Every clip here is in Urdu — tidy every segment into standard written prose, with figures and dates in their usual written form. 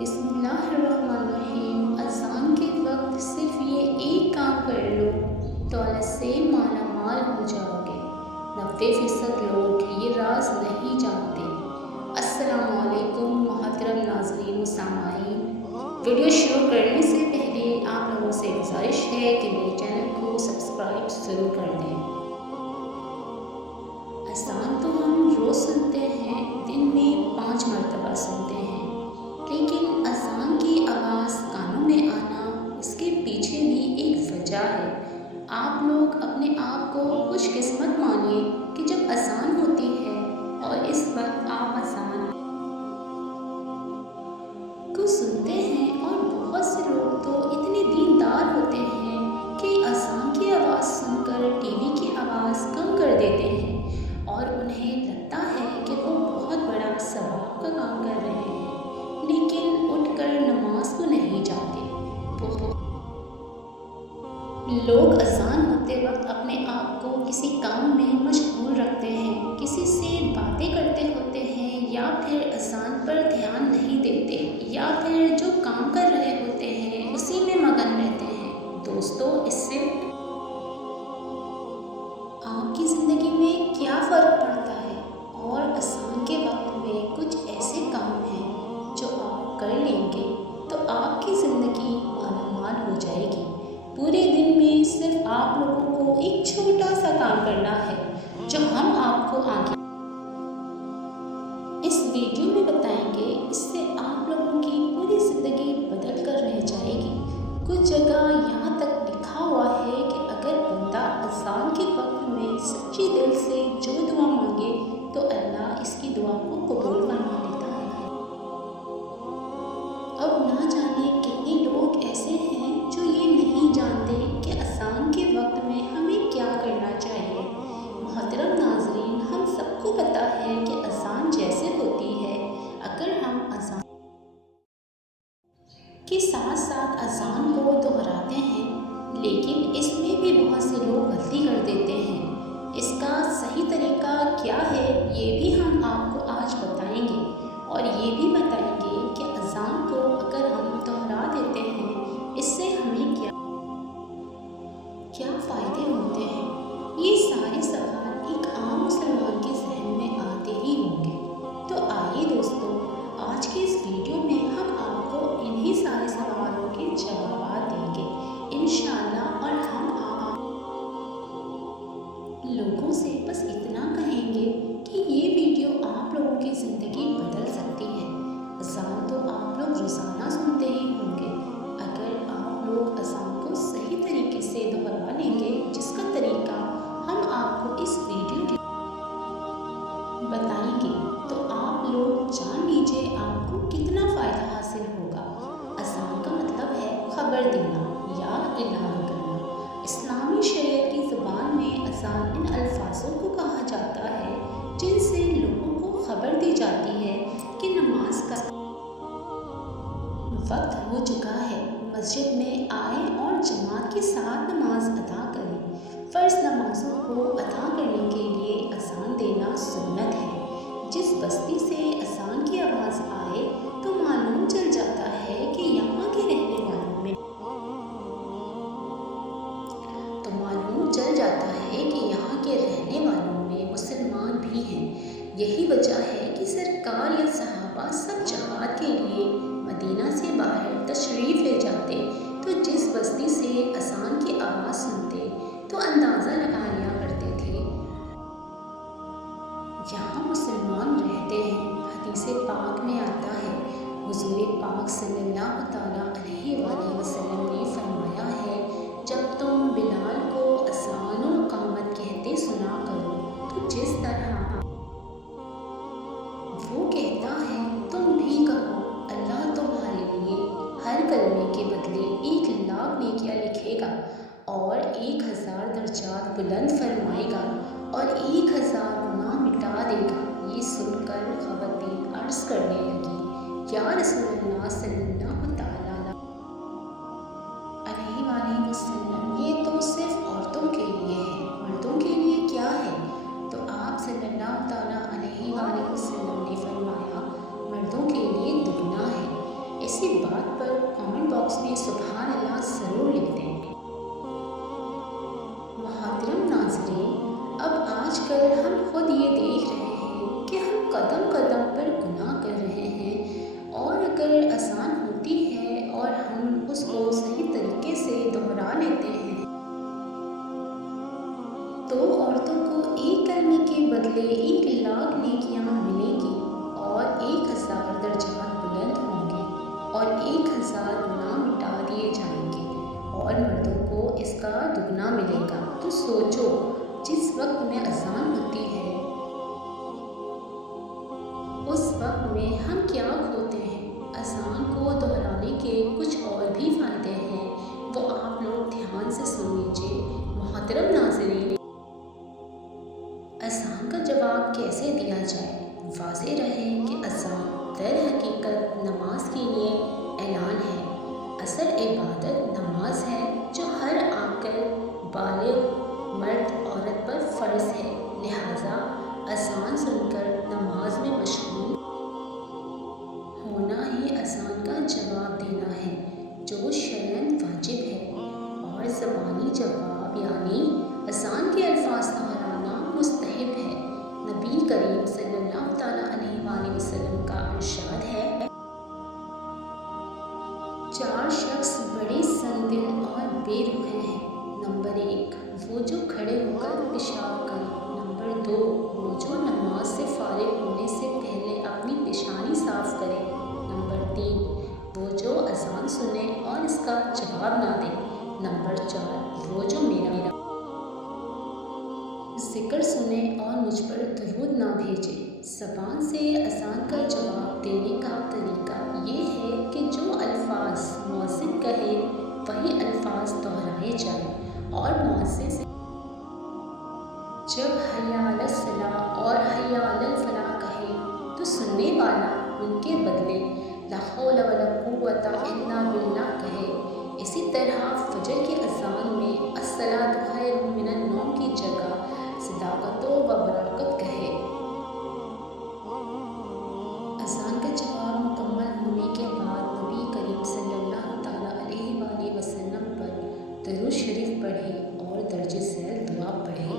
بسم اللہ الرحمن الرحیم۔ اذان کے وقت صرف یہ ایک کام کر لو، دولت سے مالا مال ہو جاؤ گے۔ 90% لوگ یہ راز نہیں جانتے۔ السلام علیکم محترم ناظرین و سامعین، ویڈیو شروع کرنے سے پہلے آپ لوگوں سے گزارش ہے کہ میرے چینل کو سبسکرائب ضرور کر دیں۔ اذان تو ہم روز سنتے ہیں، دن میں 5 مرتبہ سنتے ہیں، لیکن اذان کی آواز کانوں میں آنا، اس کے پیچھے بھی ایک وجہ ہے۔ آپ لوگ اپنے آپ کو خوش قسمت مانیے کہ جب اذان ہوتی ہے اور اس وقت آپ اذان کو سنتے ہیں، اور بہت سے لوگ تو اتنے دیندار ہوتے ہیں کہ اذان کی آواز سن کر ٹی وی کی آواز کم کر دیتے ہیں، اور انہیں لگتا ہے کہ وہ بہت بڑا ثواب کا کام کر رہے ہیں، لیکن اٹھ کر نماز کو نہیں جاتے۔ لوگ اذان ہوتے وقت اپنے آپ کو کسی کام میں مشغول رکھتے ہیں، کسی سے باتیں کرتے ہوتے ہیں، یا پھر اذان پر دھیان نہیں دیتے، یا پھر جو کام کر رہے ہوتے ہیں اسی میں مگن رہتے ہیں۔ دوستو، اس سے آپ کی زندگی میں کیا فرق پڑتا ہے؟ اور اذان کے وقت میں کچھ ایسے کام ہیں جو آپ کر لیں گے تو آپ کی زندگی مالا مال ہو جائے گی۔ پورے دن میں صرف آپ لوگوں کو ایک چھوٹا سا کام کرنا ہے جو ہم آپ کو آگے اس ویڈیو میں بتائیں گے۔ اس سے آپ لوگوں کی پوری زندگی بدل کر رہ جائے گی۔ کچھ جگہ یہاں تک لکھا ہوا ہے کہ اگر بندہ اذان کے وقت میں سچی دل سے جو دعا مانگے تو اللہ اس کی دعا کو قبول فرما لیتا ہے۔ اب نہ جانے کتنے لوگ ایسے ہیں جو یہ نہیں جانتے کہ اذان کے وقت میں ہمیں کیا کرنا چاہیے۔ محترم ناظرین، ہم سب کو پتہ ہے کہ اذان جیسے ہوتی ہے، اگر ہم اذان کے ساتھ ساتھ اذان کو دہراتے ہیں، لیکن اس میں بھی بہت سے لوگ غلطی کر دیتے ہیں۔ اس کا صحیح طریقہ کیا ہے یہ بھی ہم آپ کو آج بتائیں گے، اور یہ بھی بتائیں گے کہ اذان کو اگر ہم دہرا دیتے ہیں اس سے ہمیں کیا فائدے ہوتے ہیں۔ یہ سارے سوال ایک عام مسلمان کے ذہن میں آتے ہی ہوں گے۔ تو آئیے دوستو، آج کے اس ویڈیو میں ہم آپ کو انہی سارے سوالوں کے جوابات دیں گے انشاءاللہ، اور ہم لوگوں سے بس اتنا کہیں گے کہ یہ ویڈیو آپ لوگوں کی زندگی بدل سکتی ہے۔ اذان تو آپ لوگ روزانہ سنتے ہی ہوں گے۔ اگر آپ لوگ اذان کو صحیح طریقے سے دہرا لیں گے، جس کا طریقہ ہم آپ کو اس ویڈیو کے بتائیں گے، تو آپ لوگ جان لیجیے آپ کو کتنا فائدہ حاصل ہوگا۔ اذان کا مطلب ہے خبر دینا یا اعلان کرنا۔ اسلامی شریعت کی زبان میں اذان ان الفاظوں کو کہا جاتا ہے جن سے لوگوں کو خبر دی جاتی ہے کہ نماز کا وقت ہو چکا ہے۔ مسجد میں آئیں اور جماعت کے ساتھ نماز ادا کریں۔ فرض نمازوں کو ادا کرنے کے لیے اذان دینا سنت ہے۔ جس بستی سے اذان کی آواز آئے تو معلوم چل جاتا ہے کہ یہاں کے رہنے والوں میں مسلمان بھی ہیں۔ یہی وجہ ہے کہ سرکار یا صحابہ سب جہاد کے لیے مدینہ سے باہر تشریف لے جاتے، تو جس بستی سے اذان کی آواز سنتے تو اندازہ لگا لیا کرتے تھے یہاں مسلمان رہتے ہیں۔ حدیث پاک میں آتا ہے، حضور پاک صلی اللہ تعالیٰ علیہ وآلہ وسلم نے فرمایا ہے، جب تم بلال کو اذان و اقامت کہتے سنا کرو تو جس طرح وہ کہتا ہے تم بھی کہو، اللہ تمہارے لیے ہر کلمے کے بدلے 1,00,000 نیکیاں لکھے گا، اور 1000 درجات بلند فرمائے گا، اور 1000 گناہ مٹا دے گا۔ یہ سن کر خواتین عرض کرنے لگی، یا رسول اللہ صلی اللہ تعالیٰ علیہ وآلہ وسلم، یہ تو صرف عورتوں کے لیے ہے، مردوں کے لیے کیا ہے؟ تو آپ صلی اللہ تعالیٰ علیہ وآلہ وسلم نے فرمایا، مردوں کے لیے دگنا ہے۔ اس سی بات پر کامنٹ باکس میں سبحان اللہ ضرور لکھ دیں۔ محترم ناظرین، اب آج کل ہم خود یہ دیکھ رہے ہیں کہ ہم قدم قدم پر گناہ کر رہے ہیں، اور اگر اذان ہوتی ہے اور ہم اس کو صحیح طریقے سے دہرا لیتے ہیں تو عورتوں کو ایک کلمے کے بدلے 1,00,000 نیکیاں ملیں گی، اور 1,000 درجات بلند ہوں گے، اور 1,000 گناہ مٹا دیے جائیں گے، اور مردوں کو اس کا دگنا ملے گا۔ تو سوچو، جس وقت میں اذان ہوتی ہے اس وقت میں ہم کیا کھوتے ہیں۔ اذان کو دہرانے کے کچھ اور بھی فائدے ہیں، وہ آپ لوگ دھیان سے سن لیجیے۔ محترم ناظرین، اذان کا جواب کیسے دیا جائے؟ واضح رہے کہ اذان در حقیقت نماز کے لیے اعلان ہے۔ اصل عبادت نماز ہے، جو ہر عاقل بالغ مرد عورت پر فرض ہے، لہٰذا اذان سن کر نماز میں مشغول ہونا ہی اذان کا جواب دینا ہے، جو شرعاً واجب ہے، اور زبانی جواب یعنی اذان کے الفاظ دہرانا مستحب ہے۔ نبی کریم صلی اللہ تعالیٰ علیہ وآلہ وسلم کا ارشاد ہے، 4 شخص بڑے سنگ دل اور بے رخ ہیں۔ نمبر 1، وہ جو کھڑے ہو کر پیشاب کرے۔ نمبر 2، وہ جو نماز سے فارغ ہونے سے پہلے اپنی پیشانی صاف کرے۔ نمبر 3، وہ جو اذان سنے اور اس کا جواب نہ دے۔ نمبر 4، وہ جو میرا ذکر سنے اور مجھ پر درود نہ بھیجے۔ زبان سے اذان کا جواب دینے کا طریقہ یہ ہے کہ جو الفاظ مؤذن کہے وہی الفاظ دہرائے جائیں، اور مؤذن سے جب حی علی الصلاۃ اور حی علی الفلاح کہے تو سننے والا ان کے بدلے لا حول ولا قوۃ الا باللہ کہے۔ اسی طرح فجر کی اذان میں الصلاۃ خیر من النوم کی جگہ صداقت و برکت کہے۔ اذان کا جواب مکمل ہونے کے بعد نبی کریم صلی اللہ تعالیٰ علیہ وآلہ وسلم پر درود شریف پڑھے اور درج ذیل دعا پڑھے۔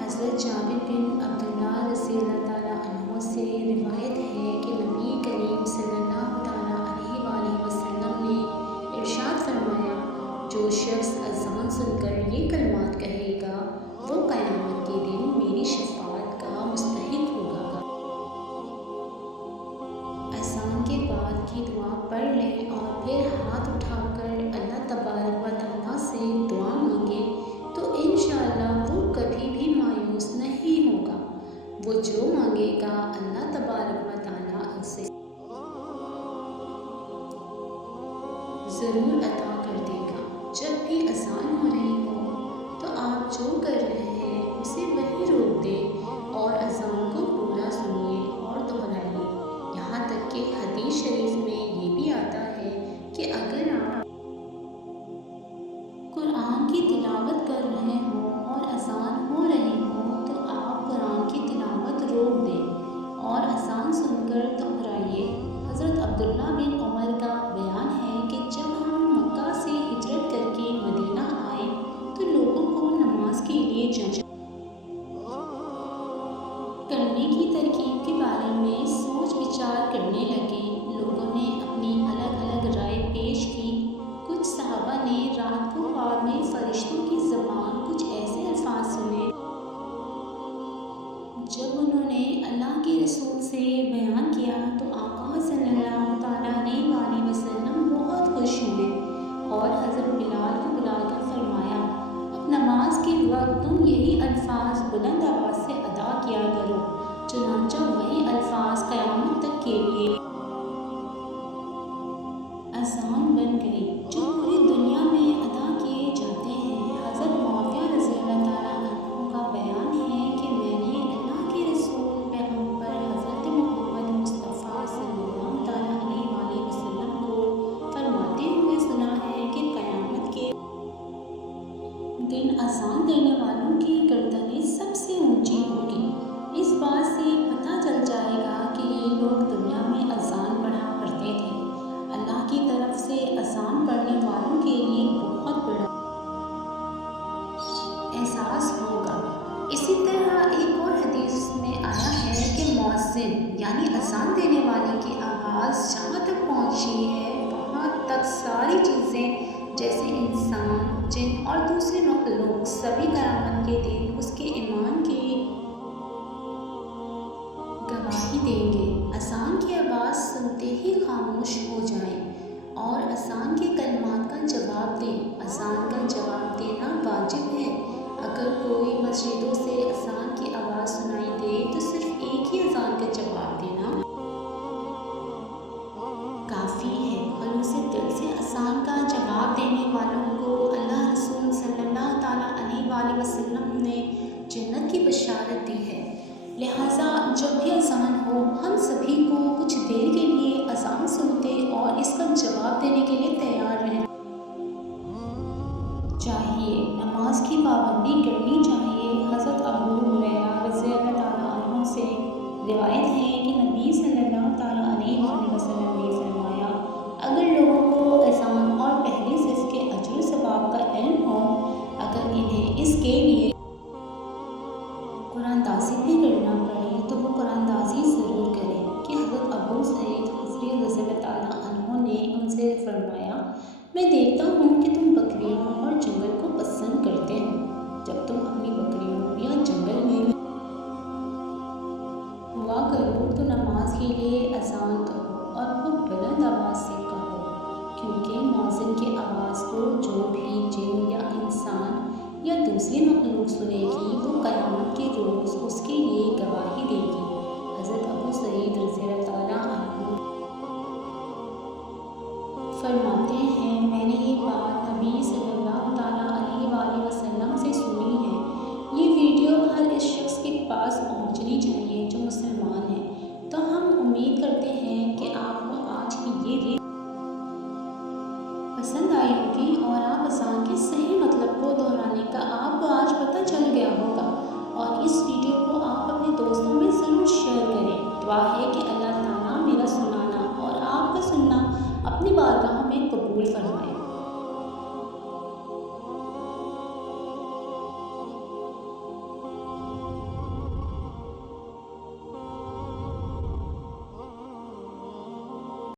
حضرت جابر بن عبداللہ رضی اللہ تعالیٰ عنہ سے روایت ہے کہ نبی کریم صلی اللہ تعالیٰ علیہ وآلہ وسلم نے ارشاد فرمایا، جو شخص اذان سن کر یہ کلمات کہے گا وہ قیامت کے دن میری شفاعت کا مستحق ہوگا۔ اذان کے بعد کی دعا پڑھ لیں اور پھر ہاتھ اٹھا کر اللہ تبارک و تعالیٰ سے دعا مانگے تو انشاءاللہ وہ کبھی بھی مایوس نہیں ہوگا۔ وہ جو مانگے گا اللہ تبارک و تعالیٰ اسے ضرور عطا کر دے گا۔ جب بھی اذان ہو رہی ہو تو آپ جو کر رہے ہیں اسے وہیں روک دیں اور اذان کو پورا سنیے اور دہرائیے۔ یہاں تک کہ حدیث شریف میں یہ بھی آتا ہے کہ اگر آپ قرآن کی تلاوت کر رہے ہوں اور اذان ہو رہی ہو تو آپ قرآن کی تلاوت روک دیں اور اذان سن کر دہرائیے۔ حضرت عبداللہ بن عمر کا بیان ہے کہ جب ہم مکہ سے ہجرت کر کے مدینہ آئے تو لوگوں کو نماز کے لیے جمع کرنے کی ترکیب کے بارے میں سوچ بچار کرنے لگے۔ لوگوں نے اپنی الگ الگ رائے پیش کی۔ کچھ صحابہ نے رات کو خواب میں فرشتوں کی زبان کچھ ایسے الفاظ سنے۔ جب انہوں نے اللہ کے رسول سے بیان کیا تو آقا صلی اللہ تعالیٰ علیہ وآلہ وسلم بہت خوش ہوئے اور حضرت بلال کو بلا کر فرمایا، اب نماز کے وقت تم یہی الفاظ بلند آواز سے ادا کیا کرو۔ چنانچہ وہی الفاظ قیامت تک کے لیے آغاز ہوگا۔ اسی طرح ایک اور حدیث میں آیا ہے کہ مؤذن یعنی اذان دینے والے کی آواز جہاں تک پہنچی ہے وہاں تک ساری چیزیں جیسے انسان، جن اور دوسرے مخلوق سبھی قیامت کے دن اس کے ایمان کی گواہی دیں گے۔ اذان کی آواز سنتے ہی خاموش ہو جائیں اور اذان کے کلمات کا جواب دیں۔ اذان کا جواب دینا واجب ہے۔ اگر کوئی مسجدوں سے اذان کی آواز سنائی دے تو صرف ایک ہی اذان کا جواب دینا کافی ہے۔ خلوص دل سے اذان کا جواب دینے والوں کو اللہ رسول صلی اللہ تعالیٰ علیہ وآلہ وسلم نے جنت کی بشارت دی ہے۔ لہٰذا جب بھی اذان ہو ہم سبھی کو کچھ دیر کے لیے اذان سنتے اور اس کا جواب دینے کے لیے تیار رہنا چاہیے۔ نماز کی پابندی کرنی چاہیے۔ حضرت ابو ہریرہ رضی اللہ تعالیٰ عنہ سے روایت ہے کہ نبی صلی اللہ تعالیٰ علیہ وآلہ وسلم نے فرمایا، اگر لوگوں کو اذان اور پہلی صف کے اجر و ثواب کا علم ہو، اگر انہیں اس کے لیے قرآن دازی بھی کرنا پڑے تو وہ قرآن دازی ضرور کریں۔ کہ حضرت ابو سعید خدری رضی اللہ تعالیٰ عنہ نے ان سے فرمایا، میں دیکھتا ہوں کہ تم بکریوں اور جنگل کو پسند کرتے ہو۔ جب تم اپنی بکریوں یا جنگل میں ہوا کرو تو نماز کے لیے اذان کہو اور خوب بلند آواز سے کہو، کیونکہ مؤذن کی آواز کو جو بھی جن یا انسان یا دوسری مخلوق سنے گی وہ قیامت کے روز اس کے لیے گواہی دے گی۔ حضرت ابو سعید رضی اللہ تعالیٰ عنہ فرماتے ہیں، میں نے یہ بات نبی صلی اللہ تعالیٰ علیہ وآلہ وسلم سے سنی ہے۔ یہ ویڈیو ہر اس شخص کے پاس پہنچنی چاہیے جو مسلمان ہے۔ تو ہم امید کرتے ہیں کہ آپ کو آج کی یہ ریل پسند آئی ہوگی اور آپ اذان کے صحیح مطلب کو دہرانے کا آپ کو آج پتہ چل گیا ہوگا، اور اس ویڈیو کو آپ اپنے دوستوں میں ضرور شیئر کریں۔ دعا ہے کہ اللہ تعالیٰ میرا سنانا اور آپ کا سننا اپنی بارگاہ میں قبول فرمائے۔